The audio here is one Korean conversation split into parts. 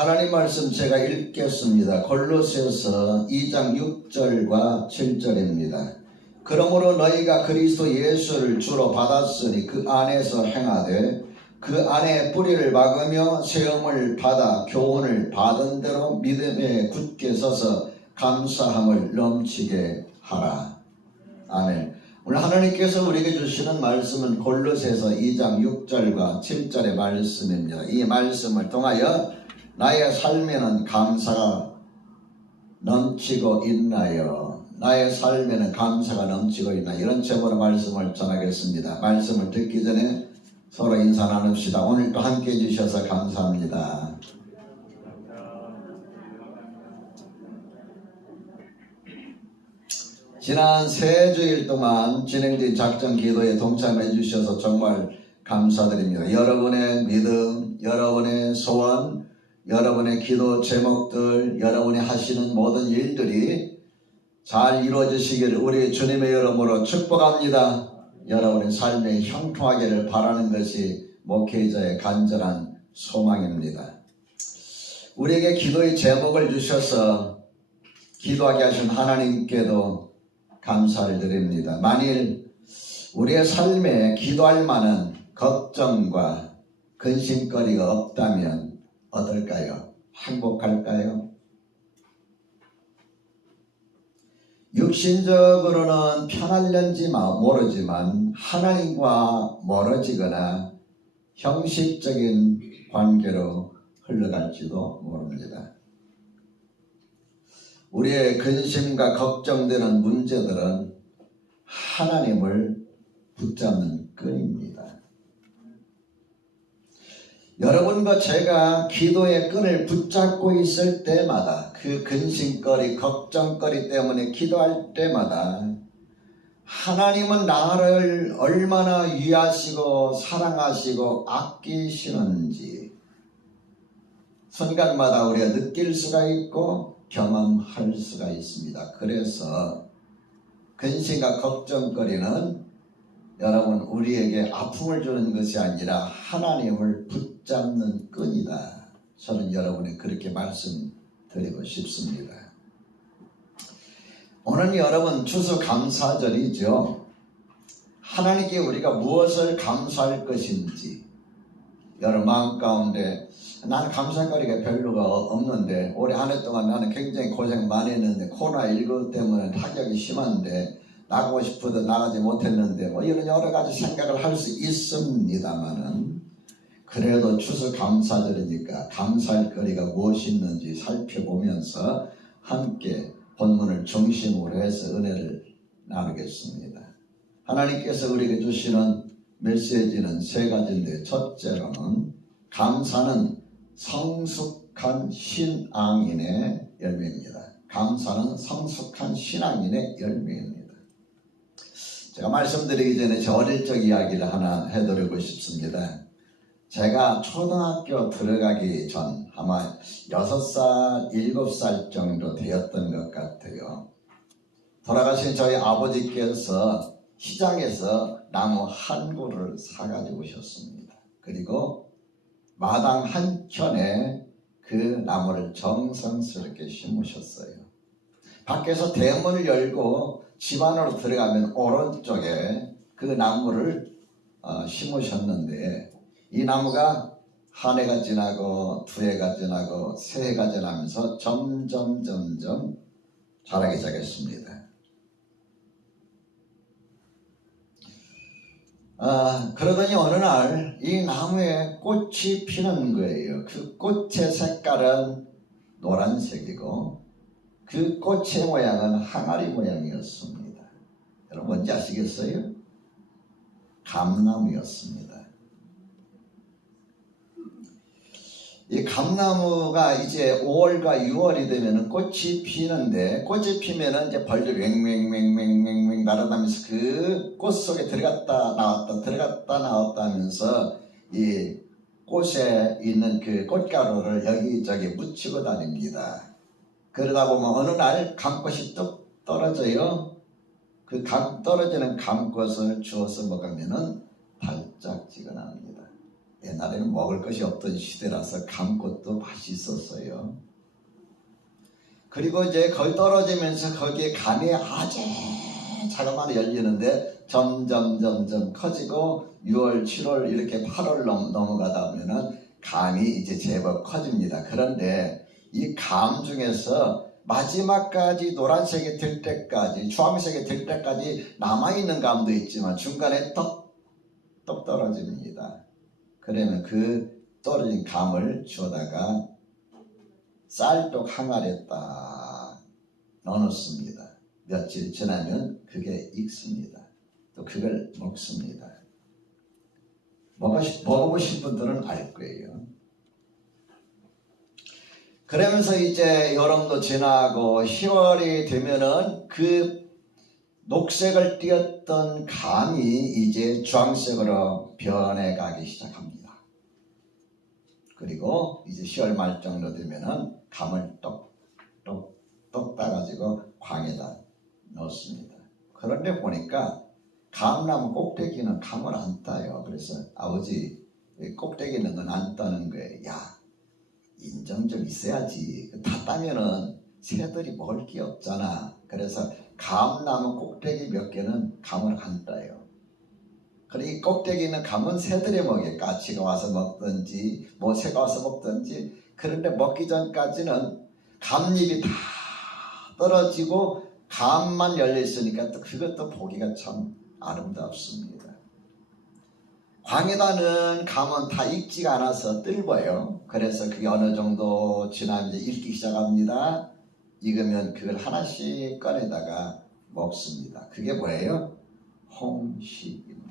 하나님 말씀 제가 읽겠습니다. 골로새서 2장 6절과 7절입니다. 그러므로 너희가 그리스도 예수를 주로 받았으니 그 안에서 행하되 그 안에 뿌리를 박으며 세움을 받아 교훈을 받은 대로 믿음에 굳게 서서 감사함을 넘치게 하라. 아멘. 오늘 하나님께서 우리에게 주시는 말씀은 골로새서 2장 6절과 7절의 말씀입니다. 이 말씀을 통하여 나의 삶에는 감사가 넘치고 있나요? 나의 삶에는 감사가 넘치고 있나? 이런 제목으로 말씀을 전하겠습니다. 말씀을 듣기 전에 서로 인사 나눕시다. 오늘도 함께 해주셔서 감사합니다. 지난 세 주일 동안 진행된 작전 기도에 동참해 주셔서 정말 감사드립니다. 여러분의 믿음, 여러분의 소원, 여러분의 기도 제목들, 여러분이 하시는 모든 일들이 잘 이루어지시기를 우리 주님의 이름으로 축복합니다. 여러분의 삶에 형통하기를 바라는 것이 목회자의 간절한 소망입니다. 우리에게 기도의 제목을 주셔서 기도하게 하신 하나님께도 감사를 드립니다. 만일 우리의 삶에 기도할 만한 걱정과 근심거리가 없다면 어떨까요? 행복할까요? 육신적으로는 편할는지 모르지만 하나님과 멀어지거나 형식적인 관계로 흘러갈지도 모릅니다. 우리의 근심과 걱정되는 문제들은 하나님을 붙잡는 끈입니다. 여러분과 제가 기도의 끈을 붙잡고 있을 때마다 그 근심거리, 걱정거리 때문에 기도할 때마다 하나님은 나를 얼마나 위하시고 사랑하시고 아끼시는지 순간마다 우리가 느낄 수가 있고 경험할 수가 있습니다. 그래서 근심과 걱정거리는 여러분 우리에게 아픔을 주는 것이 아니라 하나님을 붙잡는 끈이다. 저는 여러분에 그렇게 말씀드리고 싶습니다. 오늘 여러분 추수감사절이죠. 하나님께 우리가 무엇을 감사할 것인지 여러분 마음 가운데 나는 감사거리가 별로가 없는데 올해 한 해 동안 나는 굉장히 고생 많이 했는데 코로나19 때문에 타격이 심한데 나가고 싶어도 나가지 못했는데 뭐 이런 여러 가지 생각을 할 수 있습니다만은 그래도 추수감사절이니까 감사할 거리가 무엇이 있는지 살펴보면서 함께 본문을 중심으로 해서 은혜를 나누겠습니다. 하나님께서 우리에게 주시는 메시지는 세 가지인데 첫째로는 감사는 성숙한 신앙인의 열매입니다. 감사는 성숙한 신앙인의 열매입니다. 제가 말씀드리기 전에 제 어릴 적 이야기를 하나 해드리고 싶습니다. 제가 초등학교 들어가기 전 아마 6살, 7살 정도 되었던 것 같아요. 돌아가신 저희 아버지께서 시장에서 나무 한 그루를 사가지고 오셨습니다. 그리고 마당 한켠에 그 나무를 정성스럽게 심으셨어요. 밖에서 대문을 열고 집 안으로 들어가면 오른쪽에 그 나무를 심으셨는데 이 나무가 한 해가 지나고 두 해가 지나고 세 해가 지나면서 점점 자라기 시작했습니다. 그러더니 어느 날 이 나무에 꽃이 피는 거예요. 그 꽃의 색깔은 노란색이고 그 꽃의 모양은 항아리 모양이었습니다. 여러분 뭔지 아시겠어요? 감나무였습니다. 이 감나무가 이제 5월과 6월이 되면 꽃이 피는데 꽃이 피면은 이제 벌들이 맹맹맹맹맹맹 날아다니면서 그 꽃 속에 들어갔다 나왔다 하면서 이 꽃에 있는 그 꽃가루를 여기저기 묻히고 다닙니다. 그러다 보면 어느 날 감꽃이 뚝 떨어져요. 그 떨어지는 감꽃을 주워서 먹으면은 달짝지근합니다. 옛날에는 먹을 것이 없던 시대라서 감꽃도 맛있었어요. 그리고 이제 거의 떨어지면서 거기에 감이 아주 자그마한 열리는데 점점 커지고 6월, 7월 이렇게 8월 넘어가다 보면은 감이 이제 제법 커집니다. 그런데 이 감 중에서 마지막까지 노란색이 될 때까지, 주황색이 될 때까지 남아있는 감도 있지만 중간에 떡 떨어집니다. 그러면 그 떨어진 감을 주워다가 쌀독 항아리에 딱 넣어놓습니다. 며칠 지나면 그게 익습니다. 또 그걸 먹습니다. 먹어보신 분들은 알 거예요. 그러면서 이제 여름도 지나고 10월이 되면은 그 녹색을 띄었던 감이 이제 주황색으로 변해가기 시작합니다. 그리고 이제 10월 말 정도 되면은 감을 똑 따가지고 광에다 넣습니다. 그런데 보니까 감나무 꼭대기는 감을 안 따요. 그래서 아버지 꼭대기 있는 건 안 따는 거예요. 야, 인정 좀 있어야지. 다 따면은 새들이 먹을 게 없잖아. 그래서 감나무 꼭대기 몇 개는 감을 안 따요. 그리고 이 꼭대기 있는 감은 새들이 먹여요. 까치가 와서 먹든지 뭐 새가 와서 먹든지. 그런데 먹기 전까지는 감잎이 다 떨어지고 감만 열려있으니까 또 그것도 보기가 참 아름답습니다. 광에다는 감은 다 익지가 않아서 뜰거예요. 그래서 그게 어느 정도 지나면 이제 익기 시작합니다. 익으면 그걸 하나씩 꺼내다가 먹습니다. 그게 뭐예요? 홍식입니다.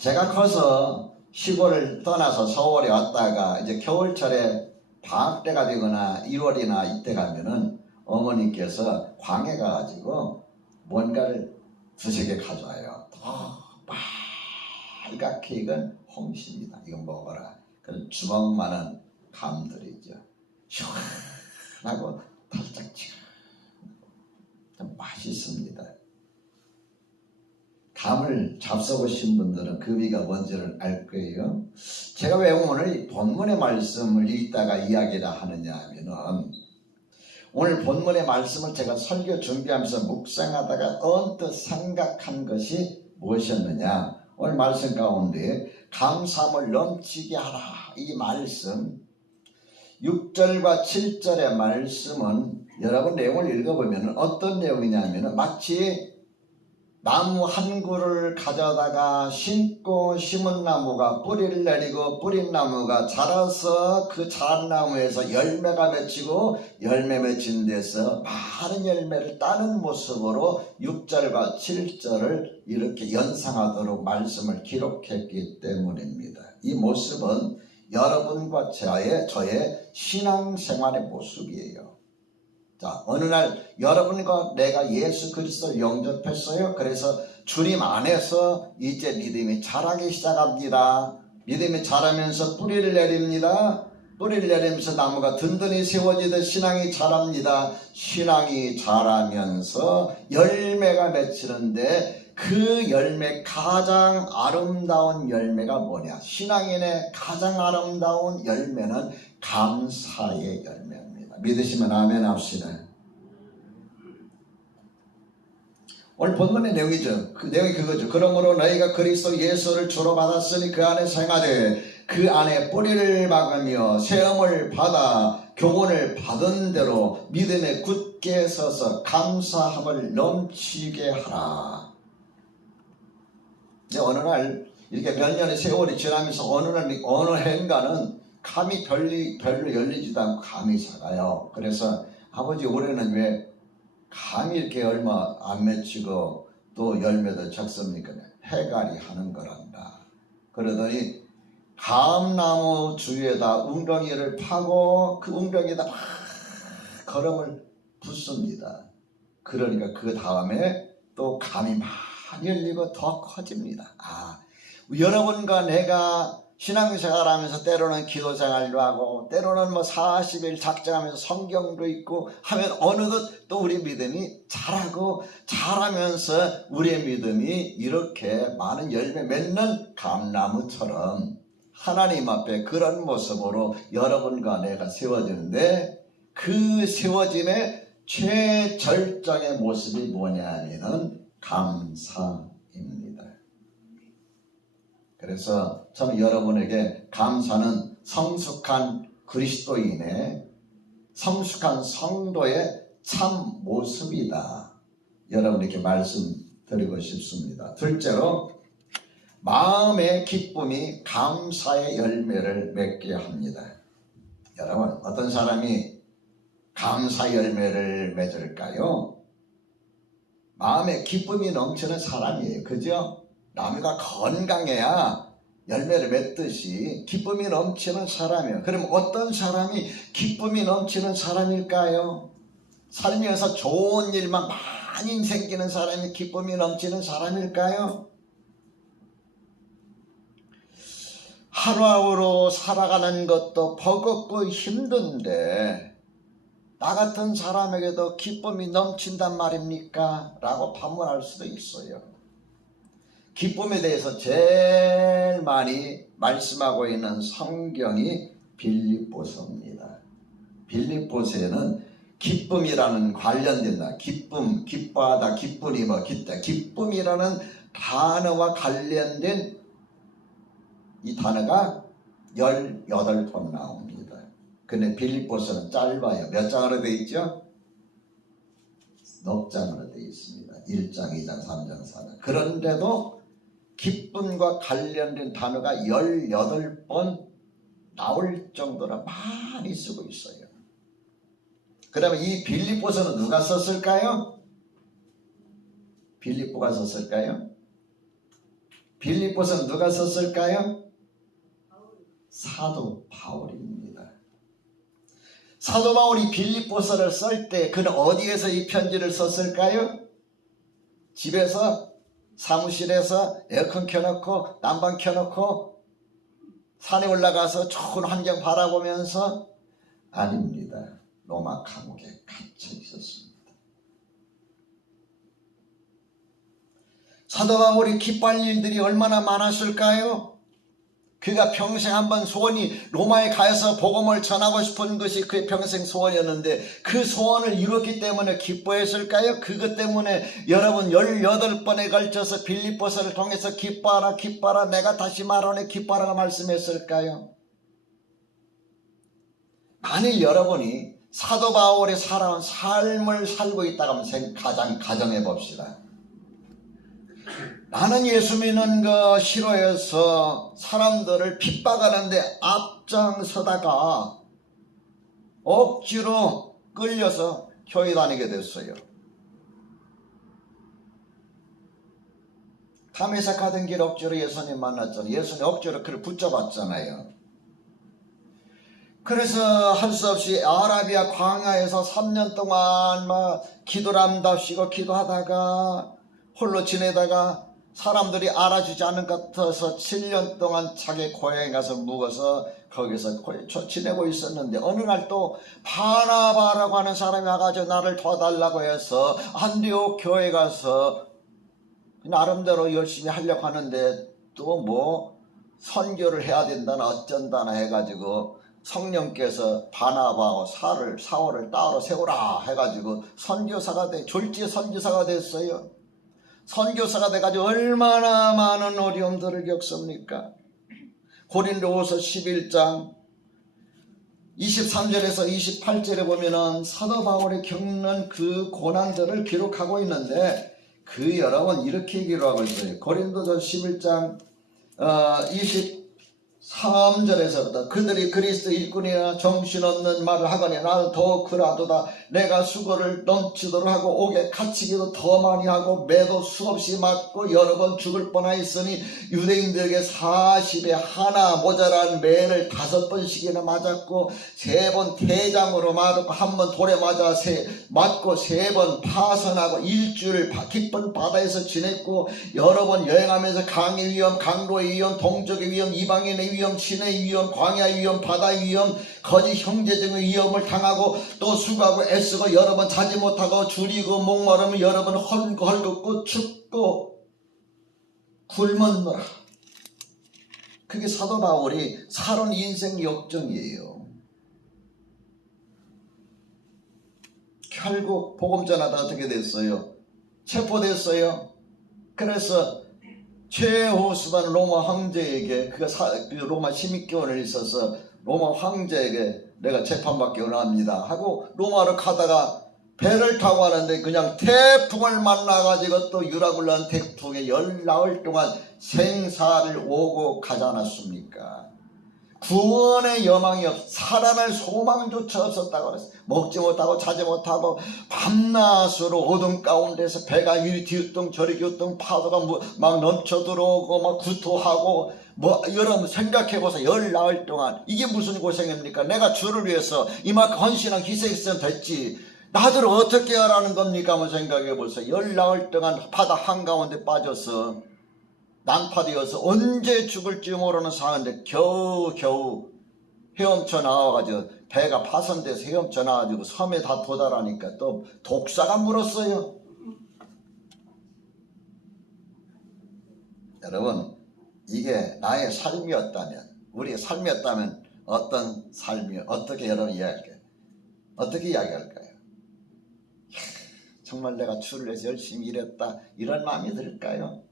제가 커서 시골을 떠나서 서울에 왔다가 이제 겨울철에 방학 때가 되거나 1월이나 이때 가면은 어머니께서 광에 가가지고 뭔가를 두세 개 가져와요. 빨갛게 익은 홍시입니다. 이거 먹어라. 그런 주먹만한 감들이죠. 시원하고 달짝지근하고 좀 맛있습니다. 감을 잡숴보신 분들은 그 비가 뭔지를 알 거예요. 제가 왜 오늘 본문의 말씀을 읽다가 이야기를 하느냐 하면은 오늘 본문의 말씀을 제가 설교 준비하면서 묵상하다가 언뜻 생각한 것이 무엇이었느냐. 오늘 말씀 가운데 감사함을 넘치게 하라 이 말씀 6절과 7절의 말씀은 여러분 내용을 읽어보면 어떤 내용이냐면 마치 나무 한 그루를 가져다가 심고 심은 나무가 뿌리를 내리고 뿌린 나무가 자라서 그 자란 나무에서 열매가 맺히고 열매 맺힌 데서 많은 열매를 따는 모습으로 6절과 7절을 이렇게 연상하도록 말씀을 기록했기 때문입니다. 이 모습은 여러분과 저의 신앙생활의 모습이에요. 자, 어느 날 여러분과 내가 예수 그리스도를 영접했어요. 그래서 주님 안에서 이제 믿음이 자라기 시작합니다. 믿음이 자라면서 뿌리를 내립니다. 뿌리를 내리면서 나무가 든든히 세워지듯 신앙이 자랍니다. 신앙이 자라면서 열매가 맺히는데 그 열매 가장 아름다운 열매가 뭐냐? 신앙인의 가장 아름다운 열매는 감사의 열매입니다. 믿으시면 아멘 합시다. 오늘 본문의 내용이죠. 그 내용이 그거죠. 그러므로 너희가 그리스도 예수를 주로 받았으니 그 안에서 행하되 그 안에 뿌리를 박으며 세움을 받아 교훈을 받은 대로 믿음에 굳게 서서 감사함을 넘치게 하라. 이제 어느 날 이렇게 몇 년의 세월이 지나면서 어느 해인가는 감이 별로 열리지도 않고 감이 작아요. 그래서 아버지 올해는 왜 감이 이렇게 얼마 안 맺히고 또 열매도 적습니까? 해갈이 하는 거란다. 그러더니 감나무 주위에다 웅덩이를 파고 그 웅덩이에다 막 거름을 붓습니다. 그러니까 그 다음에 또 감이 많이 열리고 더 커집니다. 여러분과 내가 신앙생활 하면서 때로는 기도생활도 하고 때로는 뭐 40일 작정하면서 성경도 읽고 하면 어느덧 또 우리 믿음이 자라고 자라면서 우리의 믿음이 이렇게 많은 열매 맺는 감나무처럼 하나님 앞에 그런 모습으로 여러분과 내가 세워지는데, 그 세워짐의 최절정의 모습이 뭐냐 하면은 감사입니다. 그래서 저는 여러분에게 감사는 성숙한 그리스도인의, 성숙한 성도의 참 모습이다, 여러분에게 말씀드리고 싶습니다. 둘째로, 마음의 기쁨이 감사의 열매를 맺게 합니다. 여러분, 어떤 사람이 감사 열매를 맺을까요? 마음에 기쁨이 넘치는 사람이에요. 그죠? 나무가 건강해야 열매를 맺듯이 기쁨이 넘치는 사람이에요. 그럼 어떤 사람이 기쁨이 넘치는 사람일까요? 살면서 좋은 일만 많이 생기는 사람이 기쁨이 넘치는 사람일까요? 하루하루 살아가는 것도 버겁고 힘든데 나 같은 사람에게도 기쁨이 넘친단 말입니까? 라고 반문할 수도 있어요. 기쁨에 대해서 제일 많이 말씀하고 있는 성경이 빌립보서입니다. 빌립보서에는 기쁨이라는 관련된다, 기쁨, 기뻐하다, 기쁨이 뭐 기다, 기쁨이라는 단어와 관련된 이 단어가 18번 나옵니다. 근데 빌립보서는 짧아요. 몇 장으로 되어 있죠? 넉 장으로 되어 있습니다. 1장, 2장, 3장, 4장. 그런데도 기쁨과 관련된 단어가 18번 나올 정도로 많이 쓰고 있어요. 그러면 이 빌립보서는 누가 썼을까요? 빌립보가 썼을까요? 빌립보서는 누가 썼을까요? 사도 바울입니다. 사도 바울이 빌립보서를 쓸 때 그는 어디에서 이 편지를 썼을까요? 집에서, 사무실에서 에어컨 켜놓고 난방 켜놓고 산에 올라가서 좋은 환경 바라보면서? 아닙니다. 로마 감옥에 갇혀 있었습니다. 사도 바울이 기뻐할 일들이 얼마나 많았을까요? 그가 평생 한번 소원이 로마에 가서 복음을 전하고 싶은 것이 그의 평생 소원이었는데 그 소원을 이뤘기 때문에 기뻐했을까요? 그것 때문에 여러분 18번에 걸쳐서 빌립보서를 통해서 기뻐하라, 기뻐하라, 내가 다시 말하오니 기뻐하라가 말씀했을까요? 만일 여러분이 사도 바울이 살아온 삶을 살고 있다고 하면 가정해 봅시다. 나는 예수 믿는 거 싫어해서 사람들을 핍박하는데 앞장서다가 억지로 끌려서 교회 다니게 됐어요. 담에색 가던 길 억지로 예수님 만났잖아요. 예수님 억지로 그를 붙잡았잖아요. 그래서 할 수 없이 아라비아 광야에서 3년 동안 막 기도람답시고 기도하다가 홀로 지내다가 사람들이 알아주지 않을 것 같아서 7년 동안 자기 고향에 가서 묵어서 거기서 지내고 있었는데 어느 날 또 바나바라고 하는 사람이 와가지고 나를 도와달라고 해서 안디옥 교회 가서 나름대로 열심히 하려고 하는데 또 뭐 선교를 해야 된다나 어쩐다나 해가지고 성령께서 바나바와 사울을 따로 세우라 해가지고 선교사가 졸지 선교사가 됐어요. 선교사가 돼가지고 얼마나 많은 어려움들을 겪습니까? 고린도후서 11장 23절에서 28절에 보면은 사도 바울이 겪는 그 고난들을 기록하고 있는데 그 여러분 이렇게 기록하고 있어요. 고린도서 11장 23절에서부터 그들이 그리스도 일꾼이나 정신없는 말을 하거니 나는 더욱 그라도다. 내가 수고를 넘치도록 하고 옥에 갇히기도 더 많이 하고 매도 수없이 맞고 여러 번 죽을 뻔하였으니 유대인들에게 40에 하나 모자란 매를 5번씩이나 맞았고 3번 태장으로 맞고 1번 돌에 맞고 3번 파선하고 일주일 깊은 바다에서 지냈고 여러 번 여행하면서 강의 위험, 강로의 위험, 동족의 위험, 이방인의 위험 위험, 신의 위험, 광야의 위험, 바다의 위험, 거짓 형제적인 위험을 당하고 또 수고하고 애쓰고 여러 번 자지 못하고 줄이고 목마르면 여러 번 헐겁고 춥고 굶었노라. 그게 사도 바울이 살은 인생 역정이에요. 결국 복음 전하다 어떻게 됐어요? 체포됐어요. 그래서 최후 수단 로마 황제에게 그 로마 시민권을 있어서 로마 황제에게 내가 재판받기 원합니다 하고 로마로 가다가 배를 타고 가는데 그냥 태풍을 만나가지고 또 유라굴란 태풍에 10나흘 동안 생사를 오고 가지 않았습니까? 구원의 여망이 살아날 소망조차 없었다고 그랬어요. 먹지 못하고 자지 못하고 밤낮으로 어둠 가운데서 배가 이리 뒤뚱 저리 뒤뚱 파도가 막 넘쳐 들어오고 막 구토하고 여러분 생각해보세요. 10나흘 동안 이게 무슨 고생입니까? 내가 주를 위해서 이만큼 헌신한 희생했으면 됐지 나들 어떻게 하라는 겁니까? 한번 생각해보세요. 10나흘 동안 바다 한가운데 빠져서 난파되어서 언제 죽을지 모르는 상황인데 겨우 헤엄쳐 나와가지고 배가 파손돼서 헤엄쳐 나와가지고 섬에 다 도달하니까 또 독사가 물었어요. 여러분 이게 나의 삶이었다면 우리의 삶이었다면 어떤 삶이 어떻게 여러분 이야기할까요? 어떻게 이야기할까요? 정말 내가 주를 위해서 열심히 일했다 이런 마음이 들까요?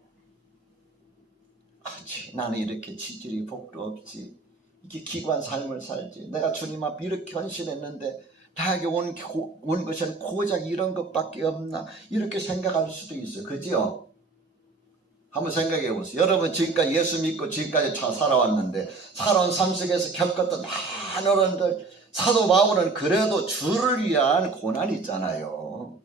나는 이렇게 지질이 복도 없지 이렇게 기관 삶을 살지 내가 주님 앞에 이렇게 헌신했는데 나에게 온 것은 고작 이런 것밖에 없나 이렇게 생각할 수도 있어요. 그죠? 한번 생각해 보세요. 여러분 지금까지 예수 믿고 지금까지 살아왔는데 살아온 삶 속에서 겪었던 많은 어른들 사도 바울은 그래도 주를 위한 고난이 있잖아요.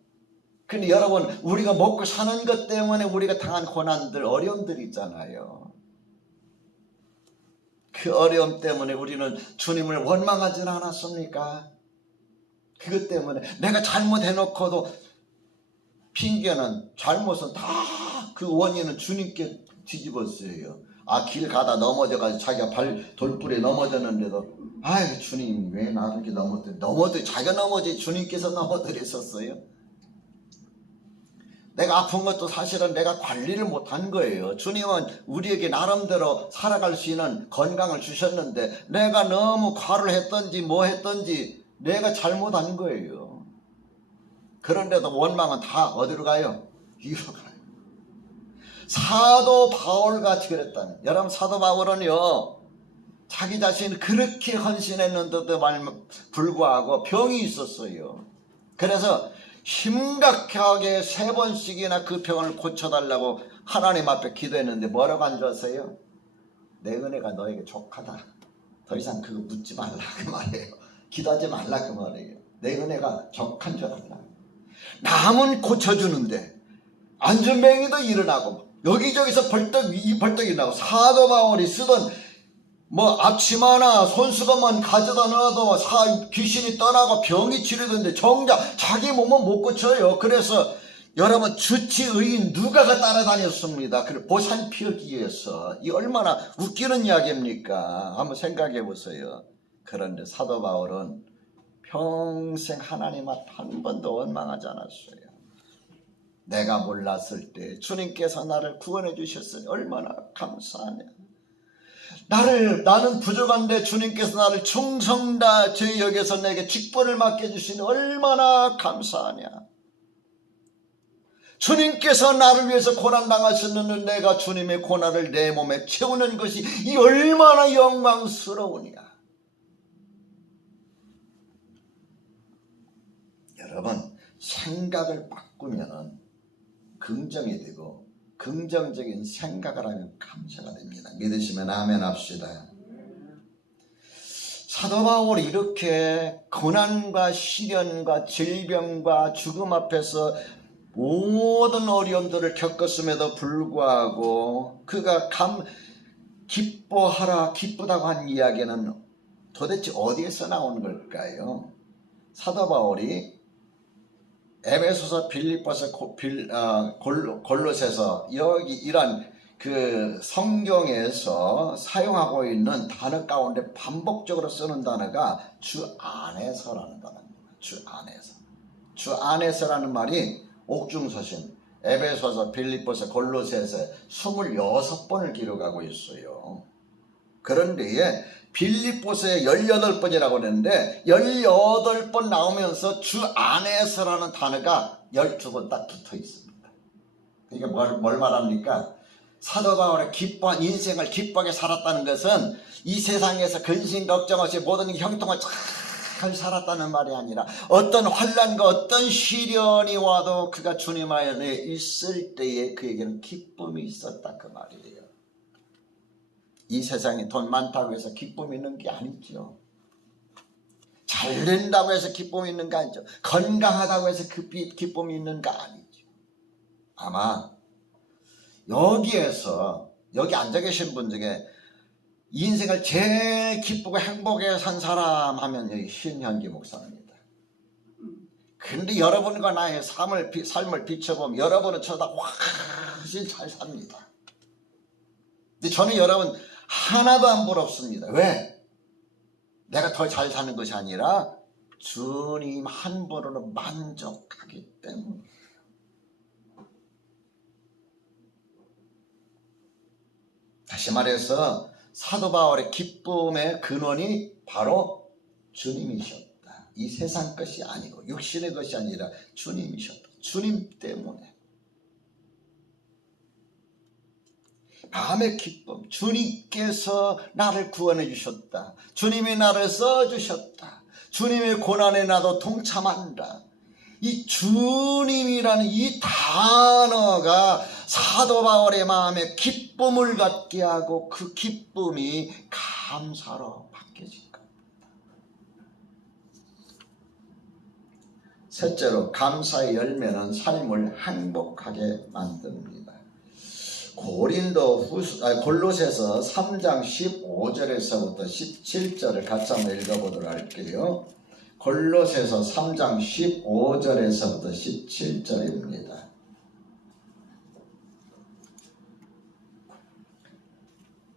근데 여러분 우리가 먹고 사는 것 때문에 우리가 당한 고난들 어려움들이 있잖아요. 그 어려움 때문에 우리는 주님을 원망하지 않았습니까? 그것 때문에 내가 잘못해놓고도 핑계는 잘못은 다 그 원인은 주님께 뒤집었어요. 길 가다 넘어져가지고 자기가 돌불에 넘어졌는데도 아이 주님 왜 나를 이렇게 넘어뜨려 자기가 넘어지 주님께서 넘어뜨렸었어요. 내가 아픈 것도 사실은 내가 관리를 못한 거예요. 주님은 우리에게 나름대로 살아갈 수 있는 건강을 주셨는데 내가 너무 과를 했던지 뭐 했던지 내가 잘못한 거예요. 그런데도 원망은 다 어디로 가요? 위로 가요. 사도 바울같이 그랬다면 여러분 사도 바울은요 자기 자신이 그렇게 헌신했는데도 불구하고 병이 있었어요. 그래서 심각하게 3번씩이나 그 병을 고쳐달라고 하나님 앞에 기도했는데 뭐라고 안 줬어요? 내 은혜가 너에게 족하다. 더 이상 그거 묻지 말라 그 말이에요. 기도하지 말라 그 말이에요. 내 은혜가 족한 줄 알라. 남은 고쳐주는데 안전뱅이도 일어나고 여기저기서 벌떡이 나고 사도 바울이 쓰던 앞치마나 손수건만 가져다 놔도 귀신이 떠나고 병이 치료되는데 정작 자기 몸은 못 고쳐요. 그래서 여러분 주치의인 누가가 따라다녔습니다. 그를 보살피기 위해서. 이 얼마나 웃기는 이야기입니까? 한번 생각해 보세요. 그런데 사도 바울은 평생 하나님 앞 한 번도 원망하지 않았어요. 내가 몰랐을 때 주님께서 나를 구원해 주셨으니 얼마나 감사하냐. 나는 부족한데 주님께서 나를 충성다 죄 여겨서 내게 직분을 맡겨주시니 얼마나 감사하냐. 주님께서 나를 위해서 고난당하셨는데 내가 주님의 고난을 내 몸에 채우는 것이 이 얼마나 영광스러우냐. 여러분 생각을 바꾸면 긍정이 되고 긍정적인 생각을 하면 감사가 됩니다. 믿으시면 아멘 합시다. 사도 바울이 이렇게 고난과 시련과 질병과 죽음 앞에서 모든 어려움들을 겪었음에도 불구하고 그가 기쁘다고 한 이야기는 도대체 어디에서 나오는 걸까요? 사도 바울이 에베소서, 빌립보서, 골로새서 여기 이런 그 성경에서 사용하고 있는 단어 가운데 반복적으로 쓰는 단어가 주 안에서라는 단어입니다. 주 안에서. 주 안에서라는 말이 옥중서신, 에베소서, 빌립보서, 골로새서 26번을 기록하고 있어요. 그런데 빌립보서에 18번이라고 하는데 18번 나오면서 주 안에서라는 단어가 12번 딱 붙어 있습니다. 그러니까 뭘 말합니까? 사도 바울의 기뻐한 인생을 기쁘게 살았다는 것은 이 세상에서 근심 걱정 없이 모든 형통을 잘 살았다는 말이 아니라 어떤 환난과 어떤 시련이 와도 그가 주님 안에 있을 때에 그에게는 기쁨이 있었다 그 말이에요. 이 세상에 돈 많다고 해서 기쁨이 있는 게 아니죠. 잘 된다고 해서 기쁨이 있는 게 아니죠. 건강하다고 해서 기쁨이 있는 게 아니죠. 아마 여기에서 여기 앉아 계신 분 중에 인생을 제일 기쁘고 행복하게 산 사람 하면 여기 신현기 목사입니다. 그런데 여러분과 나의 삶을 비춰보면 여러분은 저보다 훨씬 잘 삽니다. 근데 저는 여러분 하나도 안 부럽습니다. 왜? 내가 더 잘 사는 것이 아니라 주님 한 분으로 만족하기 때문에. 다시 말해서 사도 바울의 기쁨의 근원이 바로 주님이셨다. 이 세상 것이 아니고 육신의 것이 아니라 주님이셨다. 주님 때문에. 마음의 기쁨, 주님께서 나를 구원해 주셨다. 주님이 나를 써주셨다. 주님의 고난에 나도 동참한다. 이 주님이라는 이 단어가 사도 바울의 마음에 기쁨을 갖게 하고 그 기쁨이 감사로 바뀌어진 겁니다. 셋째로 감사의 열매는 삶을 행복하게 만듭니다. 골로새서 3장 15절에서부터 17절을 같이 한번 읽어보도록 할게요. 골로새서 3장 15절에서부터 17절입니다.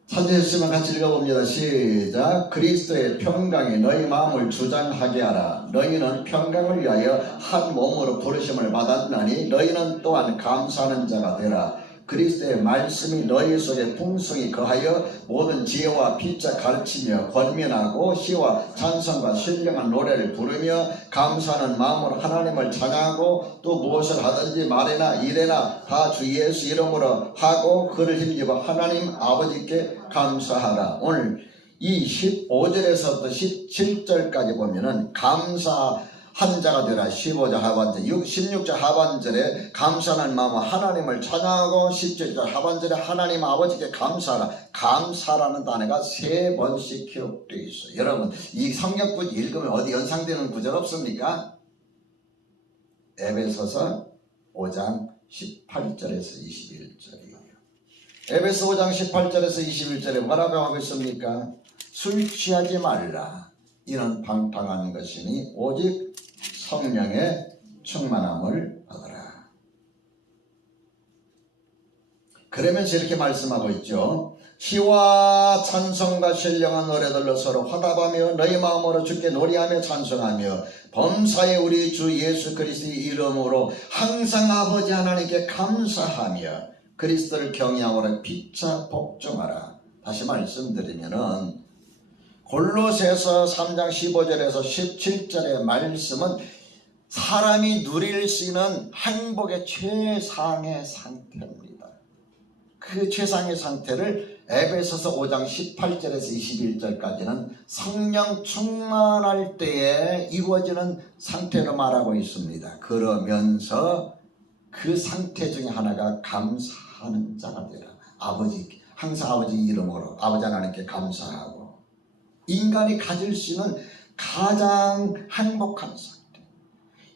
찾으셨으면 같이 읽어봅니다. 시작. 그리스도의 평강이 너희 마음을 주장하게 하라. 너희는 평강을 위하여 한 몸으로 부르심을 받았나니 너희는 또한 감사하는 자가 되라. 그리스도의 말씀이 너희 속에 풍성히 거하여 모든 지혜와 피차 가르치며 권면하고 시와 찬송과 신령한 노래를 부르며 감사하는 마음으로 하나님을 찬양하고 또 무엇을 하든지 말이나 일에나 다 주 예수 이름으로 하고 그를 힘입어 하나님 아버지께 감사하라. 오늘 이 15절에서부터 17절까지 보면은 감사한 자가 되라. 15절 하반절, 16절 하반절에 감사하는 마음으로 하나님을 찬양하고 17절 하반절에 하나님 아버지께 감사하라. 감사라는 단어가 3번씩 기록되어 있어요. 여러분 이 성경 구절 읽으면 어디 연상되는 구절 없습니까? 에베소서 5장 18절에서 21절이에요. 에베소 5장 18절에서 21절에 뭐라고 하고 있습니까? 술 취하지 말라. 이는 방탕한 것이니 오직 성령의 충만함을 받으라. 그러면서 이렇게 말씀하고 있죠. 시와 찬송과 신령한 노래들로 서로 화답하며 너희 마음으로 주께 노래하며 찬송하며 범사에 우리 주 예수 그리스도의 이름으로 항상 아버지 하나님께 감사하며 그리스도를 경외함으로 피차 복종하라. 다시 말씀드리면은 골로새서 3장 15절에서 17절의 말씀은 사람이 누릴 수 있는 행복의 최상의 상태입니다. 그 최상의 상태를 에베소서 5장 18절에서 21절까지는 성령 충만할 때에 이루어지는 상태로 말하고 있습니다. 그러면서 그 상태 중에 하나가 감사하는 자가 되라. 항상 아버지 이름으로 아버지 하나님께 감사하고 인간이 가질 수 있는 가장 행복한 상태,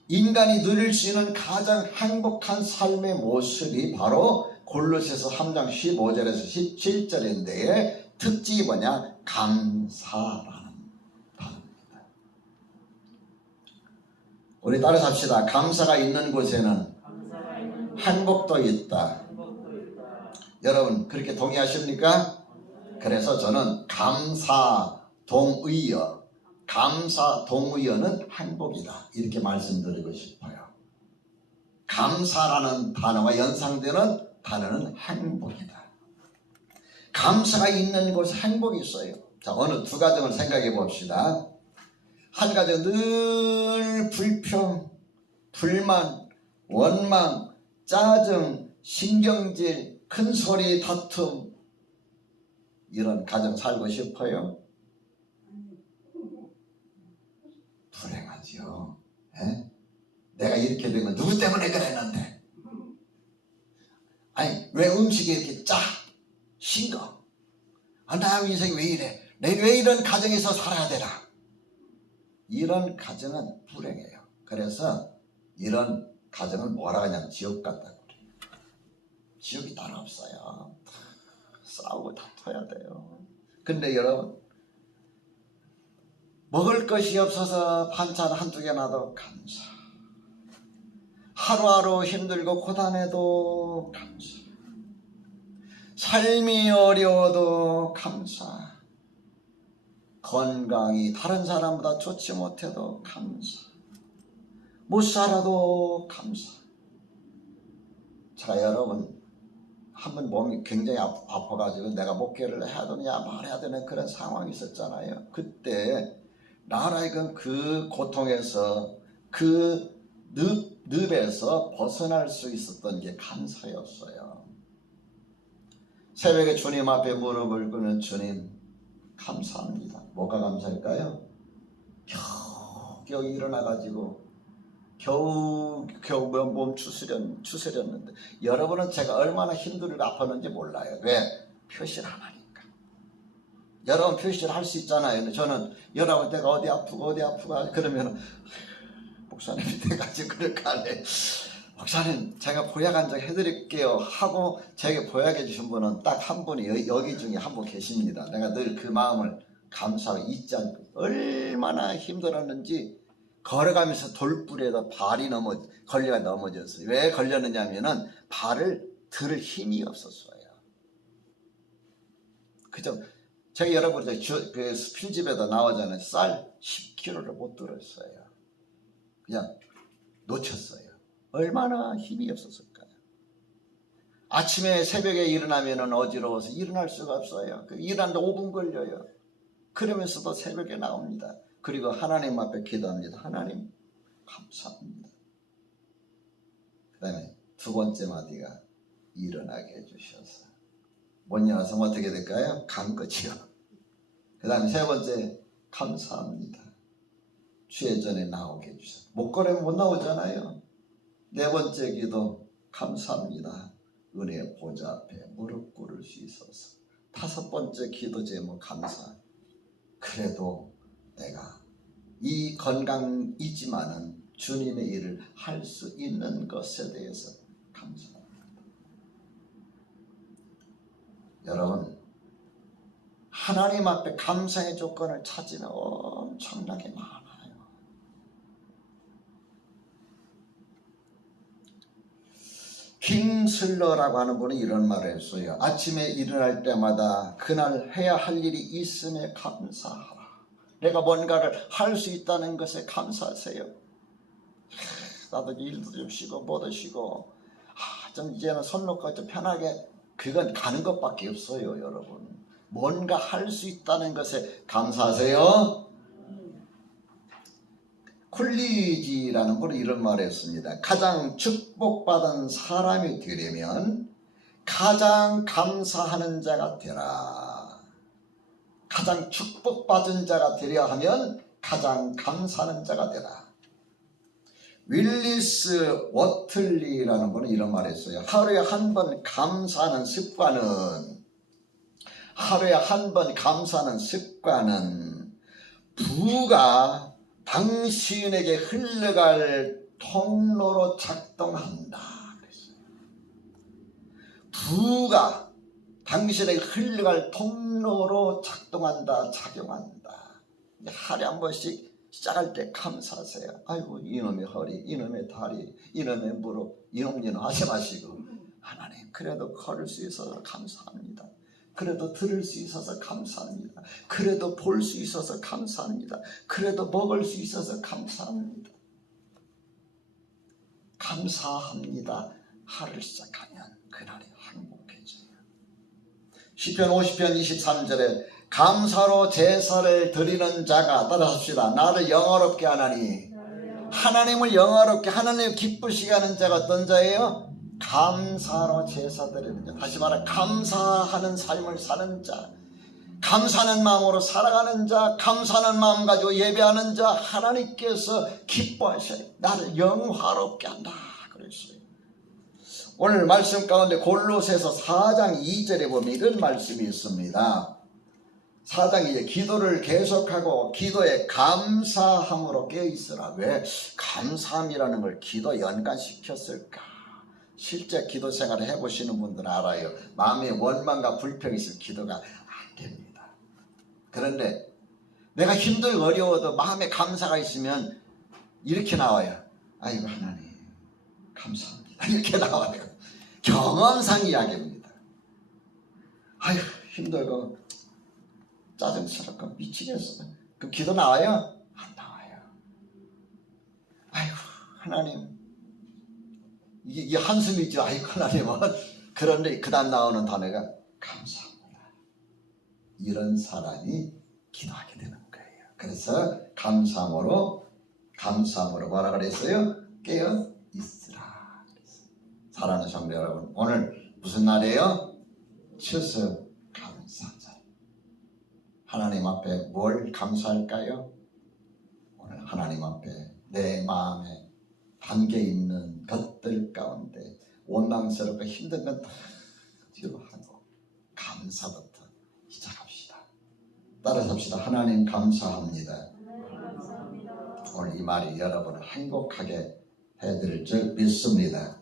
인간이 누릴 수 있는 가장 행복한 삶의 모습이 바로 골로새서 3장 15절에서 17절인데 특징이 뭐냐? 감사라는 단어입니다. 우리 따라서 합시다. 감사가 있는 곳에는 행복도 있다. 여러분 그렇게 동의하십니까? 그래서 저는 감사동의어는 행복이다 이렇게 말씀드리고 싶어요. 감사라는 단어와 연상되는 단어는 행복이다. 감사가 있는 곳에 행복이 있어요. 자, 어느 두 가정을 생각해 봅시다. 한 가정 늘 불평, 불만, 원망, 짜증, 신경질, 큰소리, 다툼 이런 가정 살고 싶어요? 불행하지요. 에? 내가 이렇게 된 건 누구 때문에 그랬는데? 아니 왜 음식이 이렇게 짜? 싱거? 나 인생이 왜 이래? 내 왜 이런 가정에서 살아야 되나? 이런 가정은 불행해요. 그래서 이런 가정은 뭐라 하냐면 지옥 같다고 그래요. 지옥이 따로 없어요. 싸우고 다퉈야 돼요. 근데 여러분 먹을 것이 없어서 반찬 한두 개 놔도 감사. 하루하루 힘들고 고단해도 감사. 삶이 어려워도 감사. 건강이 다른 사람보다 좋지 못해도 감사. 못 살아도 감사. 자, 여러분 한번 몸이 굉장히 아파가지고 내가 목회를 해야 되냐 말해야 되는 그런 상황이 있었잖아요. 그때 나라이건 그 고통에서 그 늪에서 벗어날 수 있었던 게 감사였어요. 새벽에 주님 앞에 무릎을 꿇는 주님 감사합니다. 뭐가 감사할까요? 겨우 일어나가지고 겨우 몸 추스렸는데 여러분은 제가 얼마나 힘들고 아팠는지 몰라요. 왜? 표시를 안 하니까. 여러분 표시를 할 수 있잖아요. 저는 여러분 내가 어디 아프고 그러면 목사님이 돼가지고 그렇게 하네. 목사님 제가 보약 한 장 해드릴게요 하고 제게 보약해 주신 분은 딱 한 분이 여기 중에 한 분 계십니다. 내가 늘 그 마음을 감사하고 잊지 않고 얼마나 힘들었는지 걸어가면서 돌불에다 발이 걸려가 넘어졌어요. 왜 걸렸느냐 하면은 발을 들 힘이 없었어요. 그죠? 제가 여러분 그 필집에다 나오잖아요. 쌀 10kg를 못 들었어요. 그냥 놓쳤어요. 얼마나 힘이 없었을까요? 아침에 새벽에 일어나면 어지러워서 일어날 수가 없어요. 일하는데 5분 걸려요. 그러면서도 새벽에 나옵니다. 그리고 하나님 앞에 기도합니다. 하나님 감사합니다. 그 다음에 두 번째 마디가 일어나게 해주셔서 못 일어나서 어떻게 될까요? 간 거지요. 그 다음에 세 번째 감사합니다. 주의 전에 나오게 해주셔서 못 걸으면 못 나오잖아요. 네 번째 기도 감사합니다. 은혜의 보좌 앞에 무릎 꿇을 수 있어서. 다섯 번째 기도 제목 감사. 그래도 내가 이 건강이지만은 주님의 일을 할 수 있는 것에 대해서 감사합니다. 여러분 하나님 앞에 감사의 조건을 찾으면 엄청나게 많아요. 킹슬러라고 하는 분이 이런 말을 했어요. 아침에 일어날 때마다 그날 해야 할 일이 있음에 감사하라. 내가 뭔가를 할 수 있다는 것에 감사하세요. 나도 일도 좀 쉬고 뭐도 쉬고 좀 이제는 손 놓고 좀 편하게 그건 가는 것밖에 없어요. 여러분 뭔가 할 수 있다는 것에 감사하세요. 쿨리지라는 분은 이런 말을 했습니다. 가장 축복받은 사람이 되려면 가장 감사하는 자가 되라. 가장 축복받은 자가 되려 하면 가장 감사하는 자가 되라. 윌리스 워틀리라는 분은 이런 말을 했어요. 하루에 한 번 감사하는 습관은 부가 당신에게 흘러갈 통로로 작동한다. 부가 당신에게 흘러갈 통로로 작동한다, 작용한다. 하루에 한 번씩 시작할 때 감사하세요. 아이고 이놈의 허리, 이놈의 다리, 이놈의 무릎, 이놈 하지 마시고 하나님, 그래도 걸을 수 있어서 감사합니다. 그래도 들을 수 있어서 감사합니다. 그래도 볼 수 있어서 감사합니다. 그래도 먹을 수 있어서 감사합니다. 감사합니다. 하루를 시작하면 그날이 행복해져요. 시편 50편 23절에 감사로 제사를 드리는 자가, 따라합시다. 나를 영화롭게 하나니, 하나님을 영화롭게, 하나님을 기쁘시게 하는 자가 어떤 자예요? 감사로 제사 드리는 자. 다시 말해, 감사하는 삶을 사는 자, 감사하는 마음으로 살아가는 자, 감사하는 마음 가지고 예배하는 자, 하나님께서 기뻐하셔요. 나를 영화롭게 한다 그랬어요. 오늘 말씀 가운데 골로새서 4장 2절에 보면 이런 말씀이 있습니다. 4장 2절, 기도를 계속하고 기도에 감사함으로 깨어있으라. 왜 감사함이라는 걸 기도에 연관시켰을까? 실제 기도 생활을 해보시는 분들은 알아요. 마음에 원망과 불평이 있으면 기도가 안 됩니다. 그런데 내가 힘들고 어려워도 마음에 감사가 있으면 이렇게 나와요. 아이고 하나님 감사합니다. 이렇게 나와요. 경험상 이야기입니다. 아이고 힘들고 짜증스럽고 미치겠어. 그럼 기도 나와요? 안 나와요. 아이고 하나님, 이게 한숨이죠. 아이고 하나님은. 그런데 그 다음 나오는 단어가 감사합니다. 이런 사람이 기도하게 되는 거예요. 그래서 감사함으로 뭐라 그랬어요? 깨어 있으라. 사랑하는 성도 여러분, 오늘 무슨 날이에요? 추수 감사절. 하나님 앞에 뭘 감사할까요? 오늘 하나님 앞에 내 마음에 담겨 있는 것들 가운데 원망스럽고 힘든 건 다 뒤로 하고 감사부터 시작합시다. 따라서 합시다. 하나님 감사합니다. 오늘 이 말이 여러분을 행복하게 해드릴 줄 믿습니다.